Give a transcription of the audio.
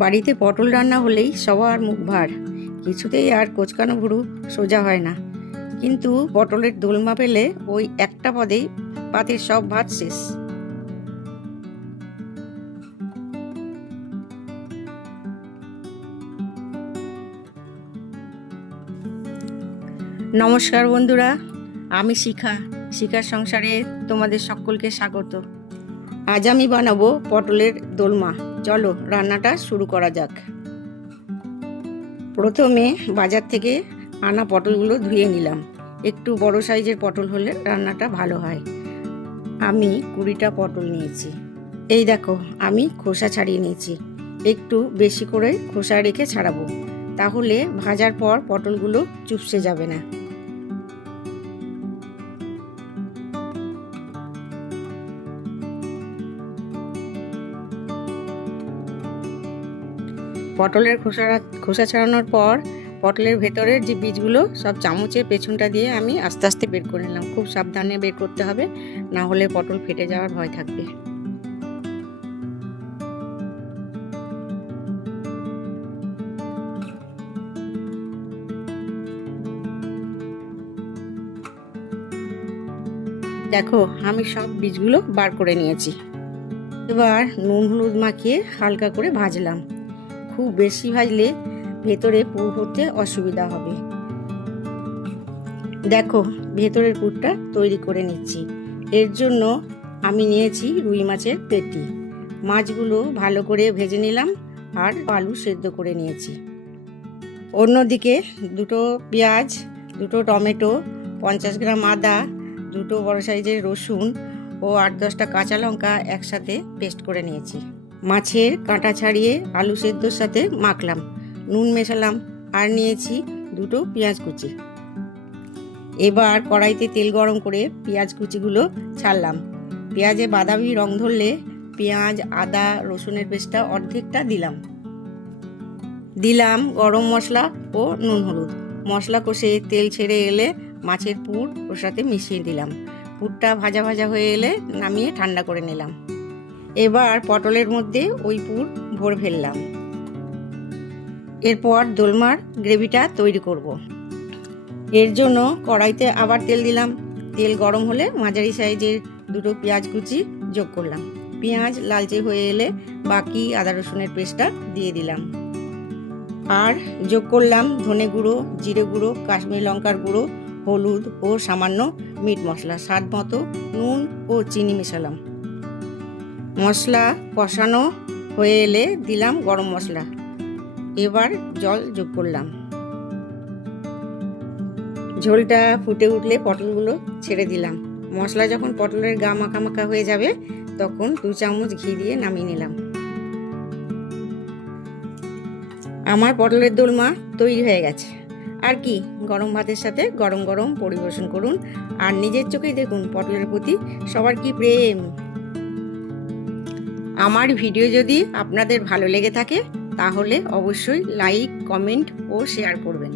বাড়িতে পটল রান্না হলেই সবার মুখ ভার, কিছুতেই আর কোচকানো ভুরু সোজা হয় না। কিন্তু পটলের দোলমা পেলে ওই একটা পদেই পাতের সব ভাত শেষ। নমস্কার বন্ধুরা, আমি শিখার সংসারে তোমাদের সকলকে স্বাগত। আজ আমি বানাবো পটলের দোলমা। চলো রান্নাটা শুরু করা যাক। প্রথমে বাজার থেকে আনা পটলগুলো ধুয়ে নিলাম। একটু বড় সাইজের পটল হলে রান্নাটা ভালো হয়। আমি 20টা পটল নিয়েছি। এই দেখো, আমি খোসা ছাড়িয়ে নিয়েছি। একটু বেশি করে খোসা রেখে ছাড়াবো, তাহলে ভাজার পর পটলগুলো চুপসে যাবে না। পটলের খোসা ছাড়ানোর পর পটলের ভেতরের যে বীজগুলো সব চামচের পেছনটা দিয়ে আমি আস্তে আস্তে বের করে নিলাম। খুব সাবধানে বের করতে হবে, না হলে পটল ফেটে যাওয়ার ভয় থাকবে। দেখো, আমি সব বীজগুলো বার করে নিয়েছি। এবার নুন হলুদ মাখিয়ে হালকা করে ভাজলাম। খুব বেশি ভাজলে ভেতরে পুর হতে অসুবিধা হবে। দেখো, ভেতরের পুরটা তৈরি করে নিচ্ছি। এর জন্য আমি নিয়েছি রুই মাছের পেটি। মাছগুলো ভালো করে ভেজে নিলাম আর আলু সেদ্ধ করে নিয়েছি। অন্যদিকে 2টো পেঁয়াজ, 2টো টমেটো, 50 গ্রাম আদা, 2টো বড় সাইজের রসুন ও 8-10টা কাঁচা লঙ্কা একসাথে পেস্ট করে নিয়েছি। মাছের কাঁটা ছাড়িয়ে আলু সেদ্ধর সাথে মাখলাম, নুন মেশালাম আর নিয়েছি 2টো পেঁয়াজ কুচি। এবার কড়াইতে তেল গরম করে পেঁয়াজ কুচিগুলো ছাড়লাম। পেঁয়াজে বাদামি রং ধরলে পেঁয়াজ, আদা, রসুনের পেস্টটা অর্ধেকটা দিলাম গরম মশলা ও নুন হলুদ। মশলা কষে তেল ছেড়ে এলে মাছের পুর ওর সাথে মিশিয়ে দিলাম। পুরটা ভাজা ভাজা হয়ে এলে নামিয়ে ঠান্ডা করে নিলাম। এবার পটলের মধ্যে ওই পুর ভরে ফেললাম। এরপর দোলমার গ্রেভিটা তৈরি করব। এর জন্য কড়াইতে আবার তেল দিলাম। তেল গরম হলে মাঝারি সাইজের 2টো পেঁয়াজ কুচি যোগ করলাম। পেঁয়াজ লালচে হয়ে এলে বাকি আদা রসুনের পেস্টটা দিয়ে দিলাম আর যোগ করলাম ধনে গুঁড়ো, জিরে গুঁড়ো, কাশ্মীরি লঙ্কার গুঁড়ো, হলুদ ও সামান্য মিট মশলা। স্বাদ মতো নুন ও চিনি মেশালাম। মশলা কষানো হয়ে এলে দিলাম গরম মশলা। এবার জল যোগ করলাম। ঝোলটা ফুটে উঠলে পটলগুলো ছেড়ে দিলাম। মশলা যখন পটলের গা মাখা মাখা হয়ে যাবে তখন 2 চামচ ঘি দিয়ে নামিয়ে নিলাম। আমার পটলের দোলমা তৈরি হয়ে গেছে। আর কি, গরম ভাতের সাথে গরম গরম পরিবেশন করুন আর নিজের চোখেই দেখুন পটলের প্রতি সবার কি প্রেম। আমার ভিডিও যদি আপনাদের ভালো লেগে থাকে তাহলে অবশ্যই লাইক, কমেন্ট ও শেয়ার করবেন।